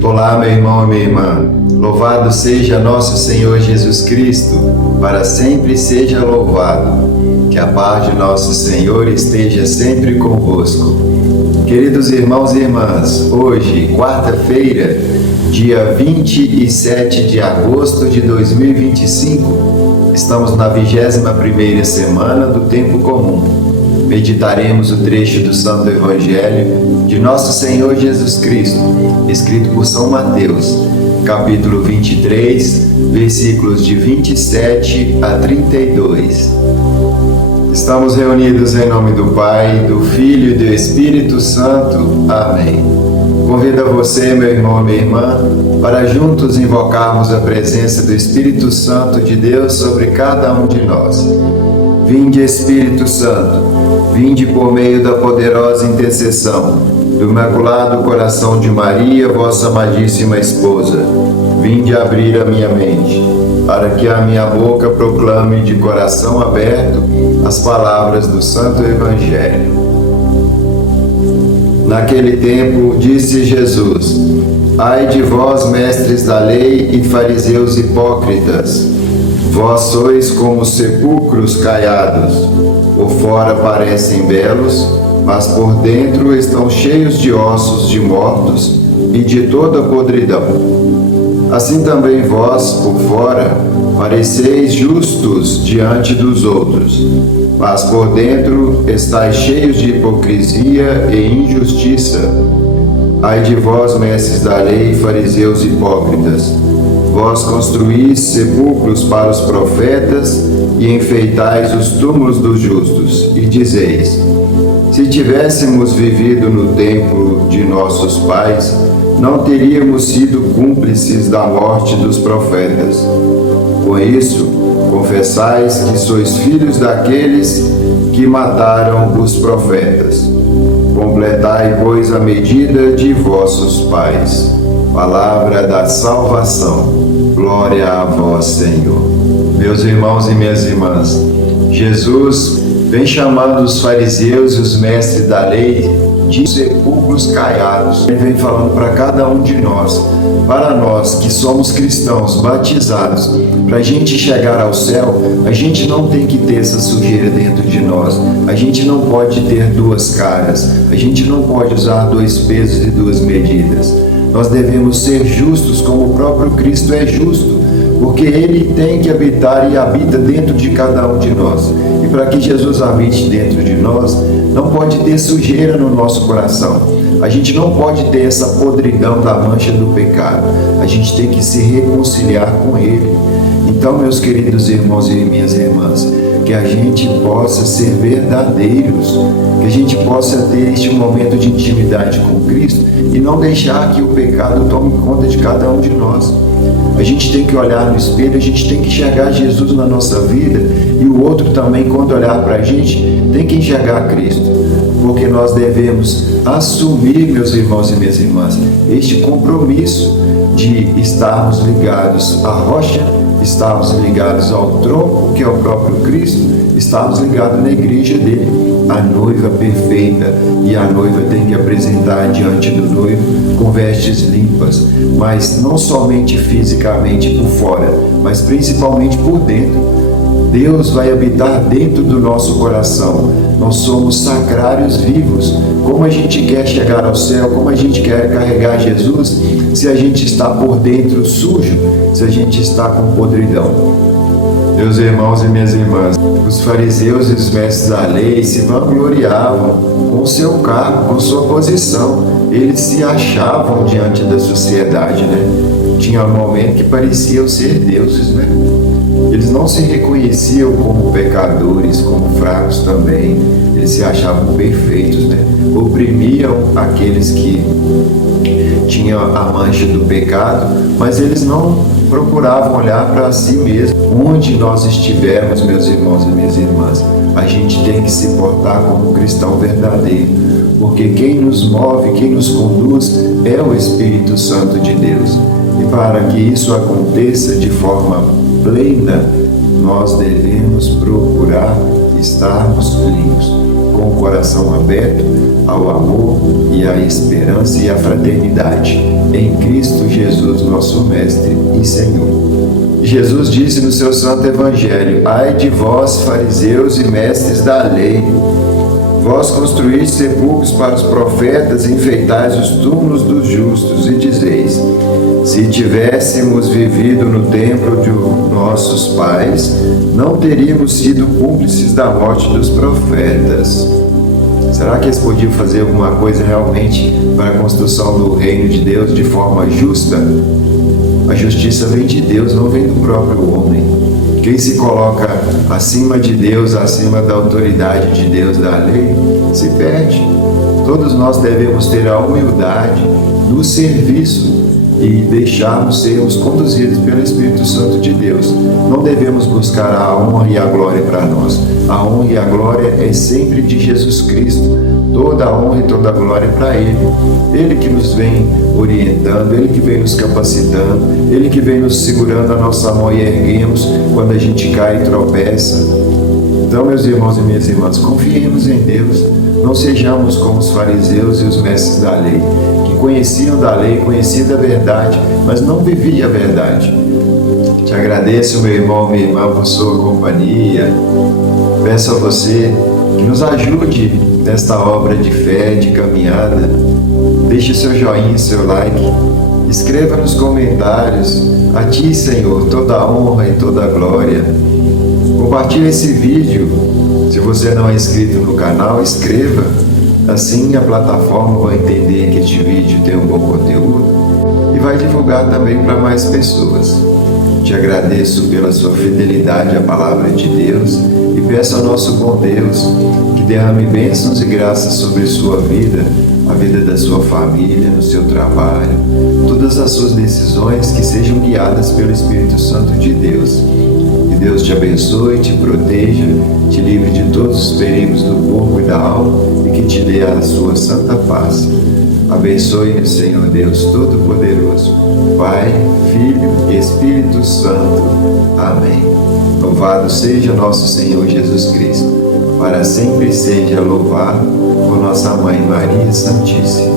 Olá, meu irmão e minha irmã. Louvado seja nosso Senhor Jesus Cristo, para sempre seja louvado. Que a paz de nosso Senhor esteja sempre convosco. Queridos irmãos e irmãs, hoje, quarta-feira, dia 27 de agosto de 2025, estamos na 21ª semana do Tempo Comum. Meditaremos o trecho do Santo Evangelho de nosso Senhor Jesus Cristo, escrito por São Mateus, capítulo 23, versículos de 27 a 32. Estamos reunidos em nome do Pai, do Filho e do Espírito Santo. Amém. Convido a você, meu irmão e minha irmã, para juntos invocarmos a presença do Espírito Santo de Deus sobre cada um de nós. Vinde, Espírito Santo, vinde por meio da poderosa intercessão do Imaculado Coração de Maria, vossa amadíssima esposa. Vinde abrir a minha mente, para que a minha boca proclame de coração aberto as palavras do Santo Evangelho. Naquele tempo, disse Jesus: Ai de vós, mestres da lei e fariseus hipócritas! Vós sois como sepulcros caiados, por fora parecem belos, mas por dentro estão cheios de ossos de mortos e de toda podridão. Assim também vós, por fora, pareceis justos diante dos outros, mas por dentro estáis cheios de hipocrisia e injustiça. Ai de vós, mestres da lei e fariseus hipócritas! Vós construís sepulcros para os profetas e enfeitais os túmulos dos justos, e dizeis: se tivéssemos vivido no tempo de nossos pais, não teríamos sido cúmplices da morte dos profetas. Com isso, confessais que sois filhos daqueles que mataram os profetas. Completai, pois, a medida de vossos pais. Palavra da salvação. Glória a vós, Senhor. Meus irmãos e minhas irmãs, Jesus vem chamando os fariseus e os mestres da lei de sepulcros caiados. Ele vem falando para cada um de nós, para nós que somos cristãos batizados, para a gente chegar ao céu, a gente não tem que ter essa sujeira dentro de nós. A gente não pode ter duas caras. A gente não pode usar dois pesos e duas medidas. Nós devemos ser justos como o próprio Cristo é justo, porque Ele tem que habitar e habita dentro de cada um de nós. E para que Jesus habite dentro de nós, não pode ter sujeira no nosso coração. A gente não pode ter essa podridão da mancha do pecado. A gente tem que se reconciliar com Ele. Então, meus queridos irmãos e minhas irmãs, que a gente possa ser verdadeiros, que a gente possa ter este momento de intimidade com Cristo e não deixar que o pecado tome conta de cada um de nós. A gente tem que olhar no espelho, a gente tem que enxergar Jesus na nossa vida, e o outro também, quando olhar para a gente, tem que enxergar Cristo, porque nós devemos assumir, meus irmãos e minhas irmãs, este compromisso de estarmos ligados à rocha, estarmos ligados ao tronco, que é o próprio Cristo, estarmos ligados na igreja dele, a noiva perfeita, e a noiva tem que apresentar diante do noivo com vestes limpas, mas não somente fisicamente por fora, mas principalmente por dentro. Deus vai habitar dentro do nosso coração. Nós somos sacrários vivos. Como a gente quer chegar ao céu, como a gente quer carregar Jesus, se a gente está por dentro sujo, se a gente está com podridão. Meus irmãos e minhas irmãs, os fariseus e os mestres da lei se vangloriavam com seu cargo, com sua posição. Eles se achavam diante da sociedade, né? Tinha um momento que pareciam ser deuses, né? Eles não se reconheciam como pecadores, como fracos também. Eles se achavam perfeitos, né? Oprimiam aqueles que tinham a mancha do pecado, mas eles não procuravam olhar para si mesmos. Onde nós estivermos, meus irmãos e minhas irmãs, a gente tem que se portar como um cristão verdadeiro, porque quem nos move, quem nos conduz é o Espírito Santo de Deus. E para que isso aconteça de forma plena, nós devemos procurar estarmos limpos. com o coração aberto ao amor e à esperança e à fraternidade em Cristo Jesus, nosso Mestre e Senhor. Jesus disse no seu santo evangelho: ai de vós, fariseus e mestres da lei, vós construís sepulcros para os profetas e enfeitais os túmulos dos justos, e dizeis: se tivéssemos vivido no templo de nossos pais, não teríamos sido cúmplices da morte dos profetas. Será que eles podiam fazer alguma coisa realmente para a construção do reino de Deus de forma justa? A justiça vem de Deus, não vem do próprio homem. Quem se coloca acima de Deus, acima da autoridade de Deus, da lei, se perde. Todos nós devemos ter a humildade do serviço e deixarmos sermos conduzidos pelo Espírito Santo de Deus. Não devemos buscar a honra e a glória para nós. A honra e a glória é sempre de Jesus Cristo. Toda a honra e toda a glória para Ele. Ele que nos vem orientando, Ele que vem nos capacitando, Ele que vem nos segurando a nossa mão e erguemos quando a gente cai e tropeça. Então, meus irmãos e minhas irmãs, confiemos em Deus. Não sejamos como os fariseus e os mestres da lei, que conheciam da lei, conheciam da verdade, mas não viviam a verdade. Te agradeço, meu irmão, minha irmã, por sua companhia. Peço a você que nos ajude nesta obra de fé, de caminhada. Deixe seu joinha, seu like. Escreva nos comentários: a Ti, Senhor, toda a honra e toda a glória. Compartilhe esse vídeo. Se você não é inscrito no canal, inscreva. Assim a plataforma vai entender que este vídeo tem um bom conteúdo e vai divulgar também para mais pessoas. Te agradeço pela sua fidelidade à palavra de Deus e peço ao nosso bom Deus que derrame bênçãos e graças sobre sua vida, a vida da sua família, no seu trabalho, todas as suas decisões que sejam guiadas pelo Espírito Santo de Deus. Que Deus te abençoe, te proteja, te livre de todos os perigos do corpo e da alma e que te dê a sua santa paz. Abençoe-nos, Senhor Deus Todo-Poderoso, Pai, Filho e Espírito Santo. Amém. Louvado seja nosso Senhor Jesus Cristo. Para sempre seja louvado por nossa Mãe Maria Santíssima.